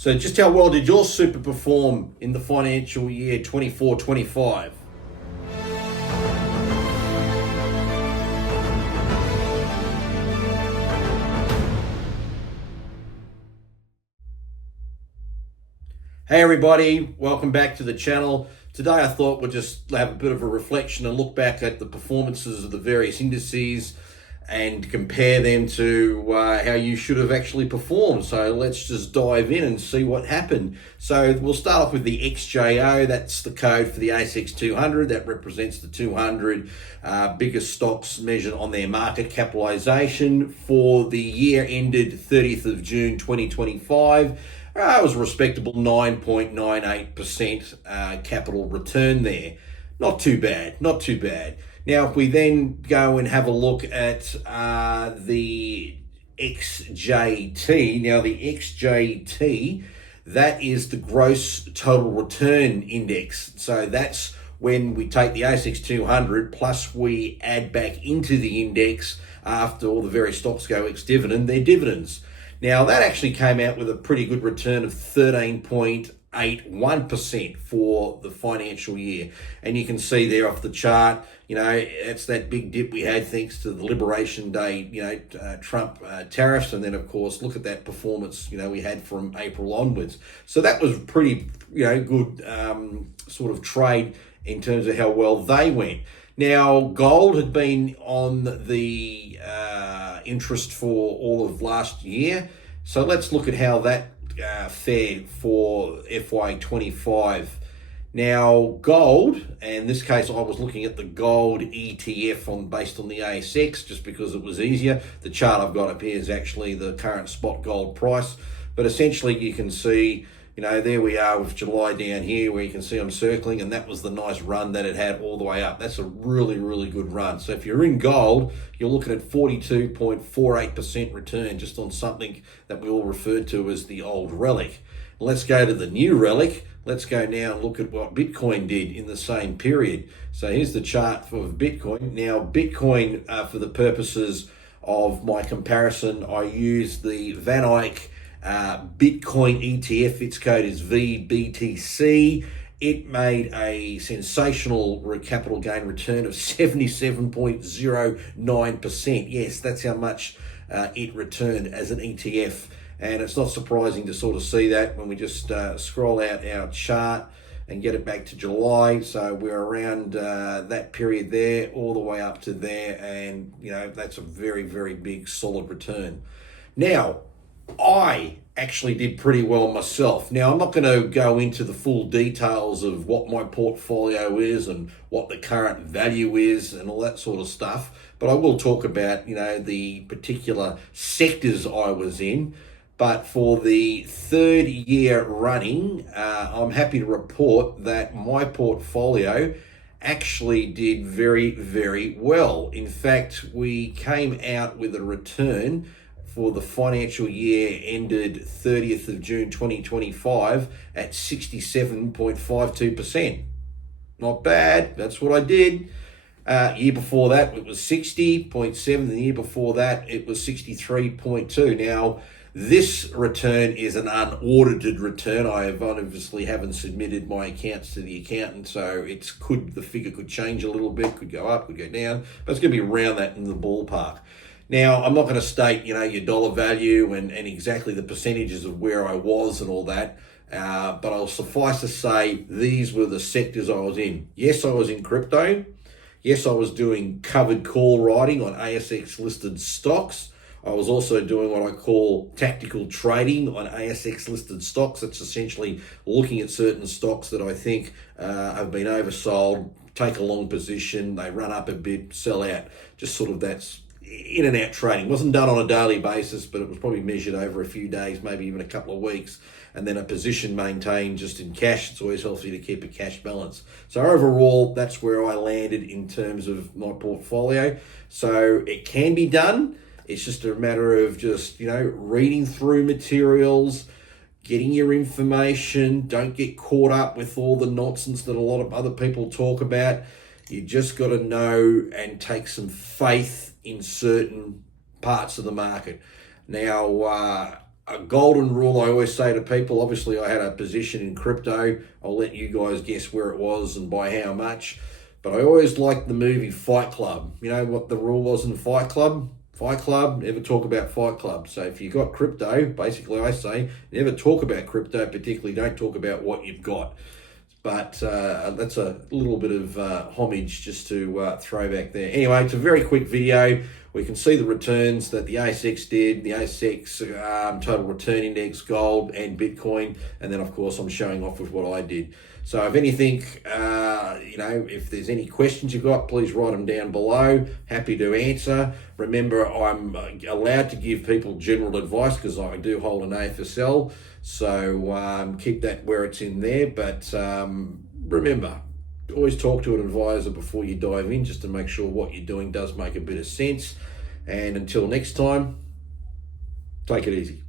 So just how well did your super perform in the financial year 24-25? Hey everybody, welcome back to the channel. Today I thought we'd just have a bit of a reflection and look back at the performances of the various indices and compare them to how you should have actually performed. So let's just dive in and see what happened. So we'll start off with the XJO. That's the code for the ASX 200. That represents the 200 biggest stocks measured on their market capitalization for the year ended 30th of June 2025. It was a respectable 9.98% capital return there. Not too bad, not too bad. Now, if we then go and have a look at the XJT, now the XJT, that is the gross total return index. So that's when we take the ASX 200 plus we add back into the index after all the various stocks go ex-dividend, their dividends. Now, that actually came out with a pretty good return of 13.81% for the financial year. And you can see there off the chart, it's that big dip we had thanks to the Liberation Day, Trump tariffs. And then, of course, look at that performance, we had from April onwards. So that was pretty, good sort of trade in terms of how well they went. Now, gold had been on the interest for all of last year. So let's look at how that fared for FY25. Now, gold, and in this case, I was looking at the gold ETF based on the ASX just because it was easier. The chart I've got up here is actually the current spot gold price. But essentially, you can see, there we are with July down here where you can see I'm circling, and that was the nice run that it had all the way up. That's a really, really good run. So if you're in gold, you're looking at 42.48% return just on something that we all referred to as the old relic. Let's go to the new relic. Let's go now and look at what Bitcoin did in the same period. So here's the chart for Bitcoin. Now, Bitcoin, for the purposes of my comparison, I use the Van Eyck Bitcoin ETF. Its code is VBTC. It made a sensational capital gain return of 77.09%. Yes, that's how much it returned as an ETF. And it's not surprising to sort of see that when we just scroll out our chart and get it back to July. So we're around that period there, all the way up to there. And, that's a very, very big solid return. Now, I actually did pretty well myself. Now, I'm not going to go into the full details of what my portfolio is and what the current value is and all that sort of stuff, but I will talk about, the particular sectors I was in. But for the third year running, I'm happy to report that my portfolio actually did very, very well. In fact, we came out with a return for the financial year ended 30th of June 2025 at 67.52%. Not bad, that's what I did. Year before that, it was 60.7. The year before that, it was 63.2. Now, this return is an unaudited return. I obviously haven't submitted my accounts to the accountant, so the figure could change a little bit, could go up, could go down, but it's going to be around that in the ballpark. Now, I'm not going to state, your dollar value and exactly the percentages of where I was and all that, but I'll suffice to say these were the sectors I was in. Yes, I was in crypto. Yes, I was doing covered call writing on ASX-listed stocks. I was also doing what I call tactical trading on ASX-listed stocks. That's essentially looking at certain stocks that I think have been oversold, take a long position, they run up a bit, sell out. Just sort of that's in and out trading. It wasn't done on a daily basis, but it was probably measured over a few days, maybe even a couple of weeks, and then a position maintained just in cash. It's always healthy to keep a cash balance. So overall, that's where I landed in terms of my portfolio. So it can be done. It's just a matter of just, reading through materials, getting your information. Don't get caught up with all the nonsense that a lot of other people talk about. You just got to know and take some faith in certain parts of the market. Now, a golden rule I always say to people, obviously I had a position in crypto. I'll let you guys guess where it was and by how much. But I always liked the movie Fight Club. You know what the rule was in Fight Club? Fight Club, never talk about Fight Club. So if you got crypto, basically I say, never talk about crypto, particularly don't talk about what you've got. But that's a little bit of homage just to throw back there. Anyway, it's a very quick video. We can see the returns that the ASX did, the ASX total return index, gold and Bitcoin. And then, of course, I'm showing off with what I did. So if anything, if there's any questions you've got, please write them down below. Happy to answer. Remember, I'm allowed to give people general advice because I do hold an AFSL. So keep that where it's in there. But remember, always talk to an advisor before you dive in, just to make sure what you're doing does make a bit of sense. And until next time, take it easy.